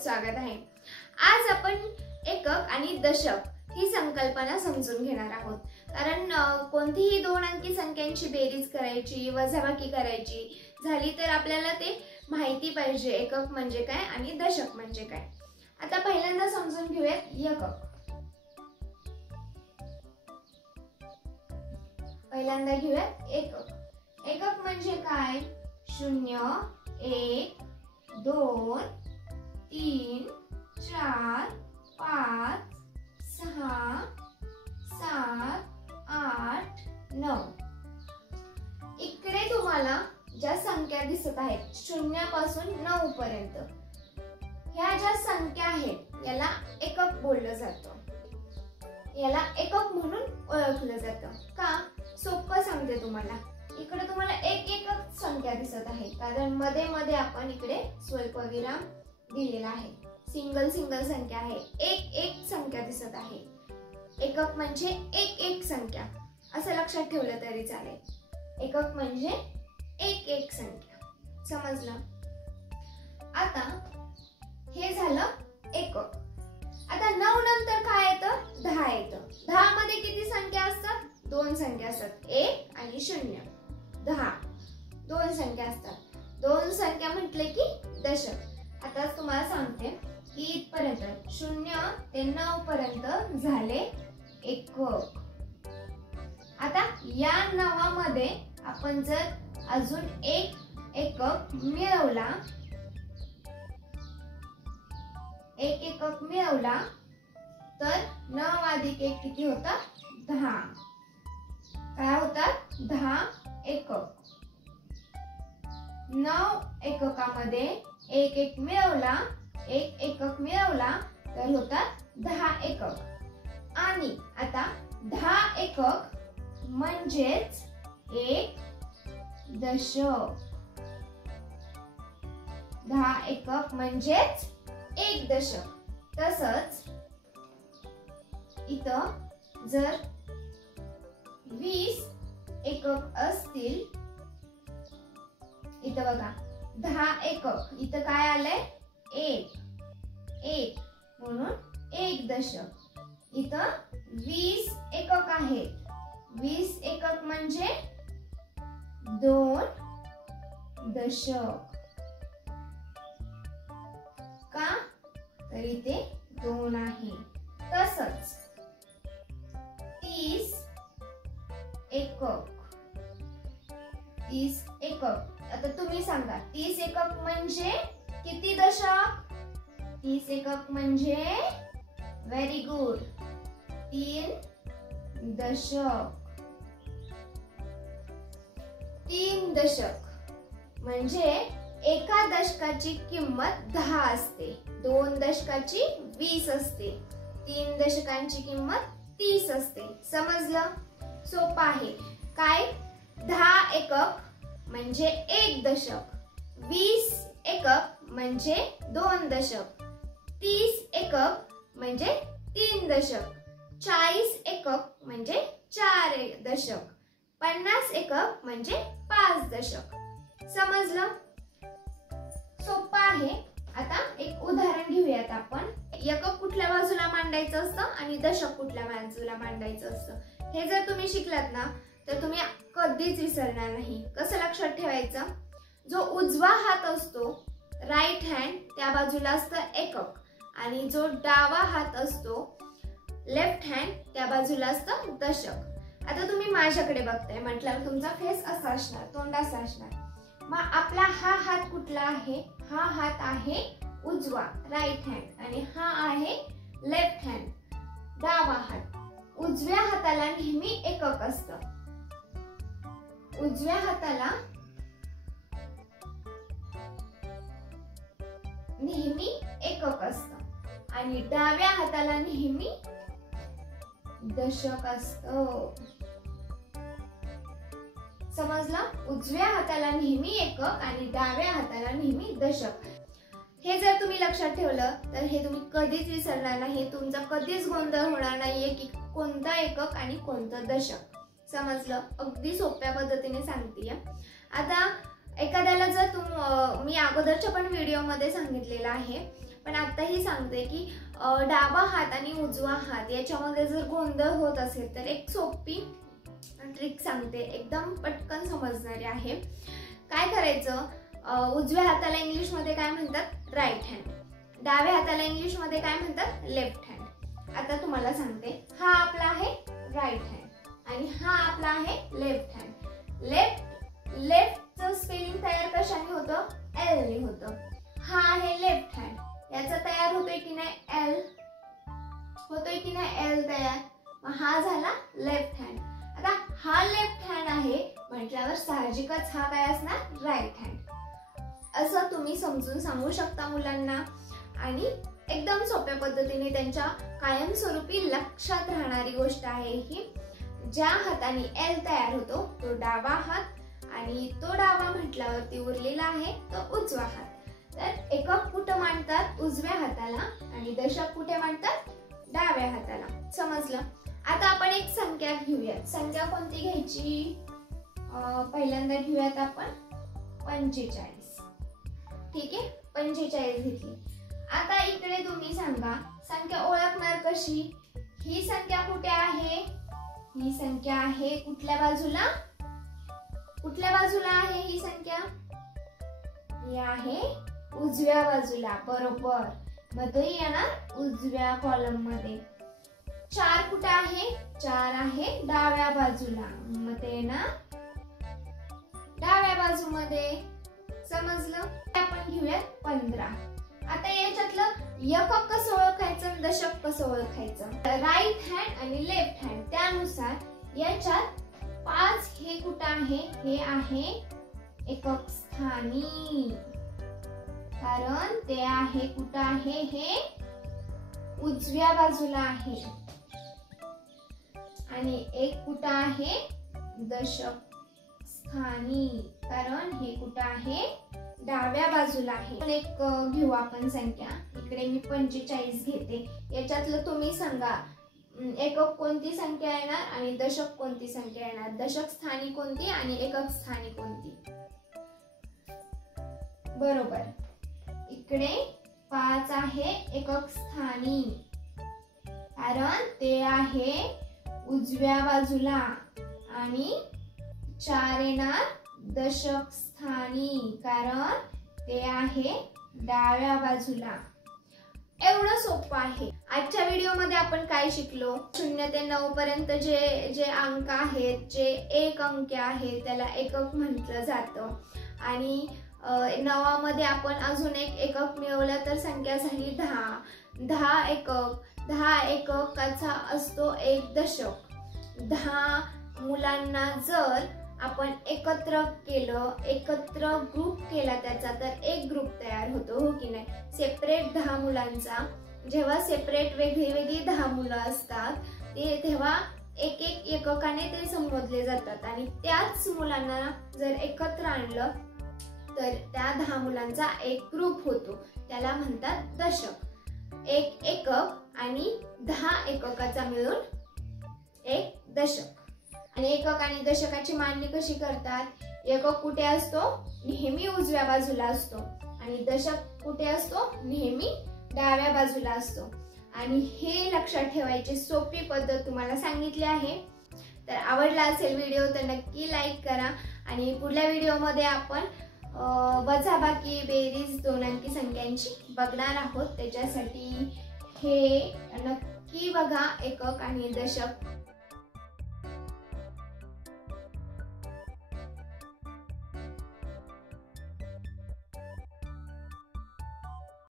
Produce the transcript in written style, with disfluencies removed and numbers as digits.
स्वागत आहे। आज आपण एकक आणि दशक ही संकल्पना समजून घेणार आहोत। कारण कोणतीही दोन अंकी संख्यांची बेरीज करायची, वजाबाकी करायची झाली तर आपल्याला ते माहिती पाहिजे एकक म्हणजे काय आणि दशक म्हणजे काय। आता पहिल्यांदा समजून घेऊयात एकक। पहिल्यांदा घेऊयात एकक। एकक म्हणजे काय? 0 1 2 3 4 5 6 7 8 9। इकडे तुम्हाला ज्या संख्या दिसत आहेत 0 पासून 9 पर्यंत, ह्या ज्या संख्या आहेत याला एकक बोललं जातं। याला एकक म्हणून ओळखलं जातं। का? सोपं सांगते तुम्हाला। इकडे तुम्हाला एक एकच संख्या दिसत आहे कारण मध्ये मध्ये आपण इकडे स्वल्पविराम दिलेला आहे। सिंगल संख्या आहे। एक एक संख्या दिसत आहे। एकक म्हणजे एक एक संख्या असं लक्षात ठेवलं तरी चालेल। एकक म्हणजे एक एक संख्या। समजलं? आता हे झालं एकक। आता 9 नंतर काय येतं? 10 येतं। 10 मध्ये किती संख्या असतात? दोन संख्या असतात, 1 आणि 0। 10 दोन संख्या असतात। दोन संख्या म्हटले की दशक। आता तुम्हाला सांगते की इथपर्यंत 0 ते 9 पर्यंत झाले एकक। आता या नावामध्ये आपण जर अजून एक एकक मिळवला, एक एकक मिळवला तर 9 अधिक 1 किती होतात? 10। काय होतात? 10 एकक। 9 एककामध्ये एक एक मिळवला, एक एकक मिळवला तर होतात 10 एकक। आणि आता 10 एकक म्हणजेच एक दशक। 10 एकक म्हणजेच एक दशक। तसंच इथं जर 20 एकक असतील, इथं बघा 10 एकक, इथं काय आलंय? एक एक म्हणून एक दशक। इथं 20 एकक आहेत। 20 एकक म्हणजे 2 दशक। का? तर इथे 2 आहे। तसंच 30 एकक। 30 एकक। आता तुम्ही सांगा 30 एकक म्हणजे किती दशक? 30 एकक म्हणजे व्हेरी गुड 3 दशक। 3 दशक म्हणजे एका दशकाची किंमत 10 असते, 2 दशकाची 20 असते, 3 दशकांची किंमत 30 असते। समजलं? सोपं आहे। काय? 10 एकक म्हणजे एक दशक, 20 एकक म्हणजे 2 दशक, 30 एकक म्हणजे 3 दशक, 40 एकक म्हणजे 4 दशक, 50 एकक म्हणजे 5 दशक। समजलं? सोपं आहे। आता एक उदाहरण घेऊयात आपण। एकक कुठल्या बाजूला मांडायचं असतं आणि दशक कुठल्या बाजूला मांडायचं असतं हे जर तुम्ही शिकलात ना तर तुम्ही कधीच विसरणार नाही। कसं लक्षात ठेवायचं? जो उजवा हात असतो राईट हँड त्या बाजूला असतं एकक, आणि जो डावा हात असतो लेफ्ट हँड त्या बाजूला असतं दशक। आता तुम्ही माझ्याकडे बघताय म्हटल्यावर तुमचा फेस असा असणार, तोंड असं असणार। मग आपला हा हात कुठला आहे? हा हात आहे उजवा राईट हँड, आणि हा आहे लेफ्ट हँड डावा हात। उजव्या हाताला नेहमी एकक असतं। उजव्या हाताला नेहमी एकक असतं आणि डाव्या हाताला नेहमी दशक असतं। समजलं? उजव्या हाताला नेहमी एकक आणि डाव्या हाताला नेहमी दशक। हे जर तुम्ही लक्षात ठेवलं तर हे तुम्ही कधीच विसरणार नाही। तुमचा कधीच गोंधळ होणार नाहीये की कोणता एकक आणि कोणतं दशक। समजलं? अगदी सोप्या पद्धतीने सांगतेय। आता एखाद्याला जर मी अगोदरच्या पण व्हिडिओ मध्ये सांगितलेलं आहे, पण आताही सांगते की डावा हात आणि उजवा हात याच्यामध्ये जर गोंधळ होत असेल तर एक सोपी ट्रिक सांगते, एकदम पटकन समजणारी आहे. काय करायचं, उजव्या हाताला इंग्लिश मध्ये काय म्हणतात, राईट हँड. डाव्या हाताला इंग्लिश मध्ये काय म्हणतात, लेफ्ट हँड. आता तुम्हाला सांगते, हा आपला आहे राईट हँड आणि हा आपला आहे लेफ्ट हँड. लेफ्टचं स्पेलिंग तयार कशाने होतं, एल ने होतं. हा आहे लेफ्ट हँड, याचा तयार होतोय की नाही, एल होतोय की नाही, एल तयार. मग हा झाला लेफ्ट हँड. आता हा लेफ्ट हँड आहे म्हटल्यावर साहजिकच हा काय असणार, राईट हँड. असं तुम्ही समजून सांगू शकता मुलांना आणि एकदम सोप्या पद्धतीने त्यांच्या कायमस्वरूपी लक्षात राहणारी गोष्ट आहे ही. ज्या हाताने एल तयार होतो तो डावा हात आणि तो डावा म्हटल्यावरती उरलेला आहे तो उजवा हात. तर एकक कुठं मांडतात, उजव्या हाताला, आणि दशक कुठे मांडतात, डाव्या हाताला. समजलं. आता आपण एक संख्या घेऊयात. संख्या कोणती घ्यायची, पहिल्यांदा घेऊयात आपण 45. ठीक आहे, 45 घेतली. आता इकडे तुम्ही सांगा, संख्या ओळखणार कशी, ही संख्या कुठे आहे, ही संख्या आहे कुठल्या बाजूला, कुठल्या बाजूला आहे ही संख्या, ही आहे उजव्या बाजूला. बरोबर, मग तो येणार उजव्या कॉलम मध्ये. 4 कुठे आहे, 4 आहे डाव्या बाजूला, मग ते येणार डाव्या बाजूमध्ये. समजलं. आपण घेऊयात 15. आता याच्यातलं एकक कसं ओळखायचं, दशक कसं ओळखायचं, राईट हँड आणि लेफ्ट हँड त्यानुसार याच्यात 5 हे कुठं आहे, हे आहे एकक स्थानी, कारण ते आहे कुठं आहे, हे उजव्या बाजूला आहे. आणि 1 कुठं आहे, दशक स्थानी, कारण हे कुठं आहे, डाव्या बाजूला आहे. एक घेऊ आपण संख्या. इकडे मी 45 घेते. याच्यातलं तुम्ही सांगा एकक कोणती संख्या येणार आणि दशक कोणती संख्या येणार, दशक स्थानी कोणती आणि एकक स्थानी कोणती. बरोबर, इकडे 5 आहे एकक स्थानी, कारण ते आहे उजव्या बाजूला, आणि 4 येणार दशक स्थानी, कारण ते आहे डाव्या बाजूला. एवढं सोपं आहे. आजच्या व्हिडिओ मध्ये आपण काय शिकलो, 0 ते 9 पर्यंत जे अंक आहेत, जे एक अंक आहेत त्याला एकक म्हटलं जातं. आणि 9 मध्ये आपण अजून एक एकक मिळवलं तर संख्या झाली 10. 10 एकक, 10 एककाचा असतो एक दशक. 10 मुलांना जर आपण एकत्र केलं, एकत्र ग्रुप केला त्याचा, तर एक ग्रुप तयार होतो, हो की नाही. सेपरेट 10 मुलांचा, जेव्हा सेपरेट वेगळी वेगळी 10 मुलं असतात ते तेव्हा एक एक एककाने ते संबोधले जातात. आणि त्याच मुलांना जर एकत्र आणलं तर त्या 10 मुलांचा एक ग्रुप होतो, त्याला म्हणतात दशक. एक एकक आणि 10 एककाचा मिळून एक दशक. आणि एकक आणि दशकाची मांडणी कशी करतात, एकक कुठे असतो, नेहमी उजव्या बाजूला असतो, आणि दशक कुठे असतो, नेहमी डाव्या बाजूला असतो. आणि हे लक्षात ठेवायची सोपी पद्धत तुम्हाला सांगितली आहे. तर आवडला असेल व्हिडिओ तर नक्की लाईक करा. आणि पुढल्या व्हिडिओमध्ये आपण वजाबाकी, बेरीज, दोन अंकी संख्यांची बघणार आहोत. त्याच्यासाठी हे नक्की बघा एकक आणि दशक